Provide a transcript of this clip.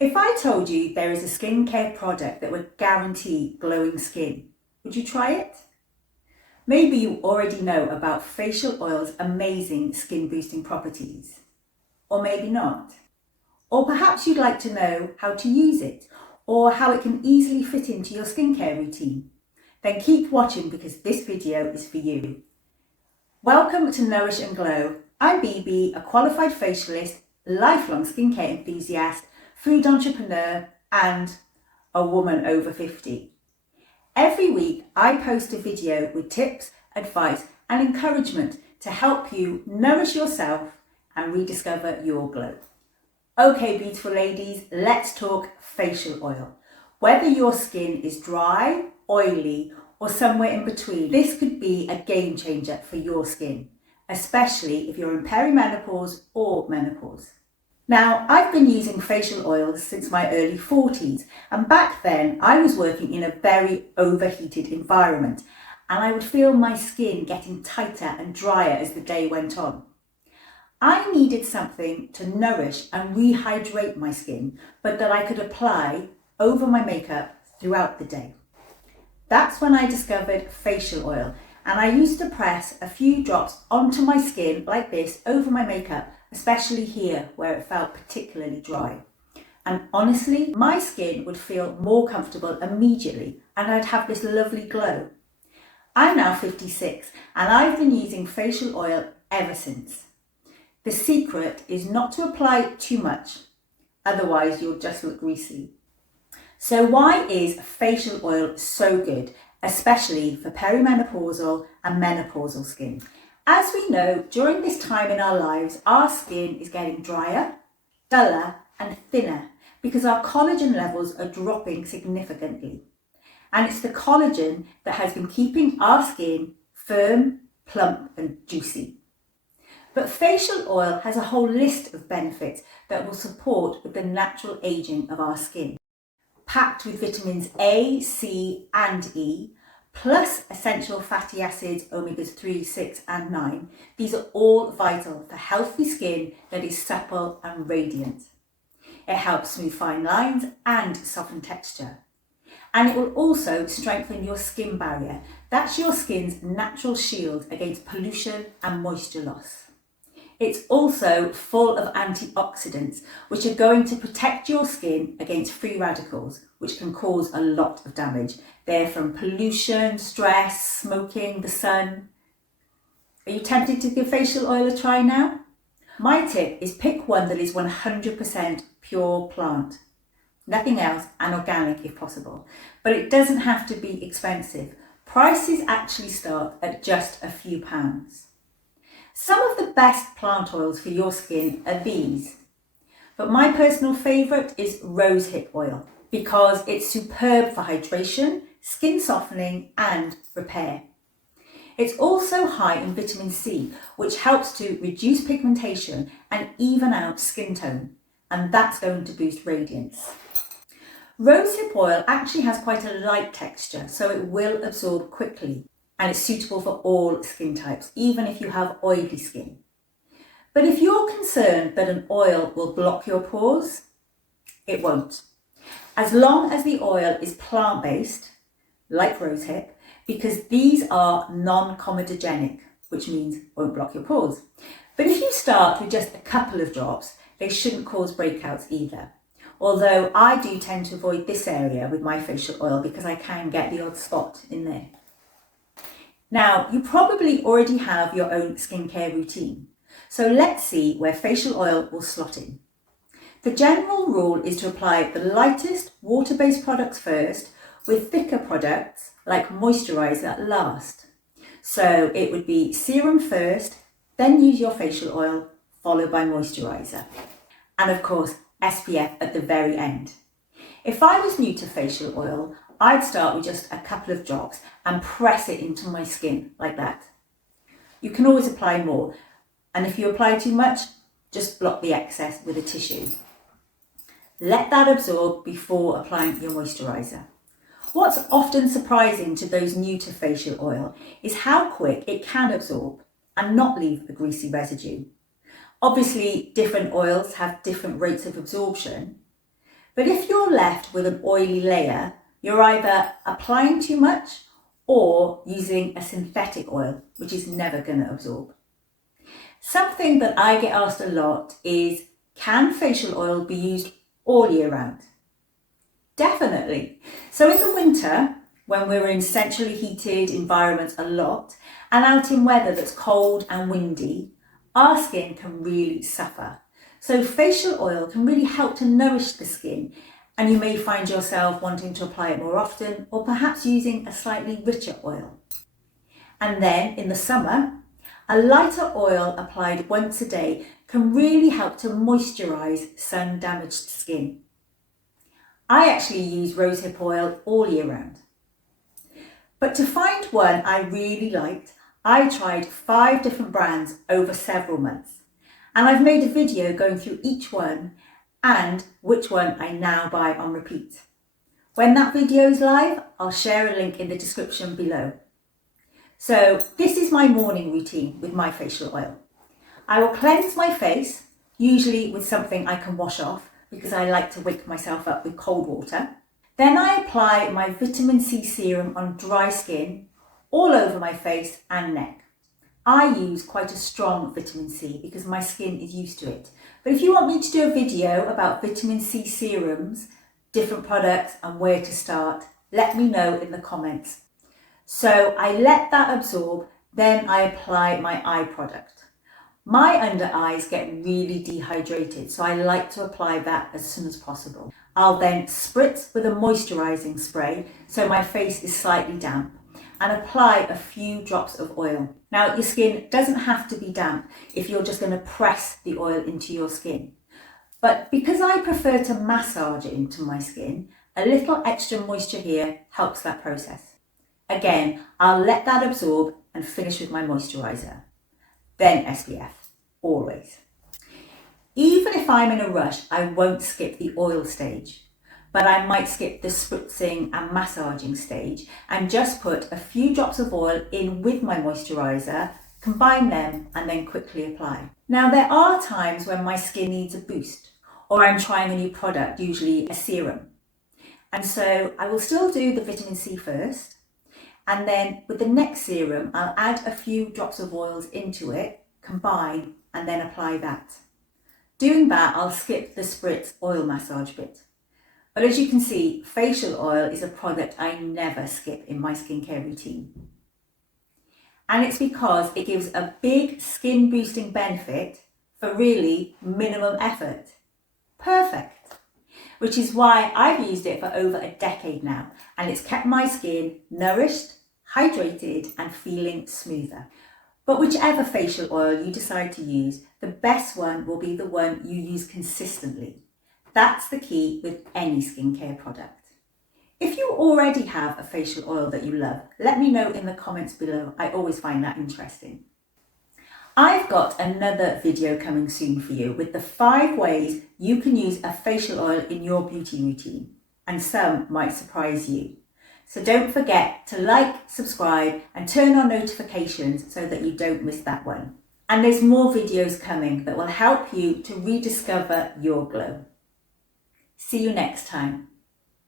If I told you there is a skincare product that would guarantee glowing skin, would you try it? Maybe you already know about facial oil's amazing skin boosting properties. Or maybe not. Or perhaps you'd like to know how to use it or how it can easily fit into your skincare routine. Then keep watching because this video is for you. Welcome to Nourish and Glow. I'm Bibi, a qualified facialist, lifelong skincare enthusiast, food entrepreneur and a woman over 50. Every week I post a video with tips, advice and encouragement to help you nourish yourself and rediscover your glow. Okay, beautiful ladies, let's talk facial oil. Whether your skin is dry, oily or somewhere in between, this could be a game changer for your skin, especially if you're in perimenopause or menopause. Now, I've been using facial oils since my early 40s, and back then I was working in a very overheated environment and I would feel my skin getting tighter and drier as the day went on. I needed something to nourish and rehydrate my skin, but that I could apply over my makeup throughout the day. That's when I discovered facial oil, and I used to press a few drops onto my skin like this over my makeup, especially here where it felt particularly dry. And honestly, my skin would feel more comfortable immediately and I'd have this lovely glow. I'm now 56 and I've been using facial oil ever since. The secret is not to apply too much, otherwise you'll just look greasy. So why is facial oil so good, especially for perimenopausal and menopausal skin? As we know, during this time in our lives, our skin is getting drier, duller and thinner because our collagen levels are dropping significantly. And it's the collagen that has been keeping our skin firm, plump and juicy. But facial oil has a whole list of benefits that will support with the natural aging of our skin. Packed with vitamins A, C and E, plus essential fatty acids, omegas 3, 6 and 9. These are all vital for healthy skin that is supple and radiant. It helps smooth fine lines and soften texture. And it will also strengthen your skin barrier. That's your skin's natural shield against pollution and moisture loss. It's also full of antioxidants, which are going to protect your skin against free radicals, which can cause a lot of damage. They're from pollution, stress, smoking, the sun. Are you tempted to give facial oil a try now? My tip is pick one that is 100% pure plant. Nothing else, and organic if possible. But it doesn't have to be expensive. Prices actually start at just a few pounds. Some of the best plant oils for your skin are these, but my personal favourite is Rosehip oil because it's superb for hydration, skin softening and repair. It's also high in vitamin C, which helps to reduce pigmentation and even out skin tone, and that's going to boost radiance. Rosehip oil actually has quite a light texture, so it will absorb quickly. And it's suitable for all skin types, even if you have oily skin. But if you're concerned that an oil will block your pores, it won't. As long as the oil is plant-based, like Rosehip, because these are non-comedogenic, which means won't block your pores. But if you start with just a couple of drops, they shouldn't cause breakouts either. Although I do tend to avoid this area with my facial oil because I can get the odd spot in there. Now, you probably already have your own skincare routine, so let's see where facial oil will slot in. The general rule is to apply the lightest water-based products first, with thicker products like moisturiser last. So it would be serum first, then use your facial oil, followed by moisturiser. And of course, SPF at the very end. If I was new to facial oil, I'd start with just a couple of drops and press it into my skin like that. You can always apply more, and if you apply too much, just block the excess with a tissue. Let that absorb before applying your moisturiser. What's often surprising to those new to facial oil is how quick it can absorb and not leave a greasy residue. Obviously, different oils have different rates of absorption, But if you're left with an oily layer, you're either applying too much or using a synthetic oil, which is never going to absorb. Something that I get asked a lot is, can facial oil be used all year round? Definitely. So in the winter, when we're in centrally heated environments a lot and out in weather that's cold and windy, our skin can really suffer. So facial oil can really help to nourish the skin, and you may find yourself wanting to apply it more often or perhaps using a slightly richer oil. And then in the summer, a lighter oil applied once a day can really help to moisturise sun-damaged skin. I actually use rosehip oil all year round. But to find one I really liked, I tried 5 different brands over several months. And I've made a video going through each one and which one I now buy on repeat. When that video is live, I'll share a link in the description below. So this is my morning routine with my facial oil. I will cleanse my face, usually with something I can wash off because I like to wake myself up with cold water. Then I apply my vitamin C serum on dry skin all over my face and neck. I use quite a strong vitamin C because my skin is used to it. But if you want me to do a video about vitamin C serums, different products and where to start, let me know in the comments. So I let that absorb, then I apply my eye product. My under eyes get really dehydrated, so I like to apply that as soon as possible. I'll then spritz with a moisturising spray so my face is slightly damp and apply a few drops of oil. Now your skin doesn't have to be damp if you're just going to press the oil into your skin. But because I prefer to massage it into my skin, a little extra moisture here helps that process. Again, I'll let that absorb and finish with my moisturiser. Then SPF, always. Even if I'm in a rush, I won't skip the oil stage, but I might skip the spritzing and massaging stage and just put a few drops of oil in with my moisturiser, combine them and then quickly apply. Now there are times when my skin needs a boost or I'm trying a new product, usually a serum. And so I will still do the vitamin C first, and then with the next serum, I'll add a few drops of oils into it, combine, and then apply that. Doing that, I'll skip the spritz oil massage bit. But as you can see, facial oil is a product I never skip in my skincare routine. And it's because it gives a big skin boosting benefit for really minimum effort. Perfect. Which is why I've used it for over a decade now, and it's kept my skin nourished, hydrated and feeling smoother. But whichever facial oil you decide to use, the best one will be the one you use consistently. That's the key with any skincare product. If you already have a facial oil that you love, let me know in the comments below. I always find that interesting. I've got another video coming soon for you with the 5 ways you can use a facial oil in your beauty routine, and some might surprise you. So don't forget to like, subscribe and turn on notifications so that you don't miss that one. And there's more videos coming that will help you to rediscover your glow. See you next time.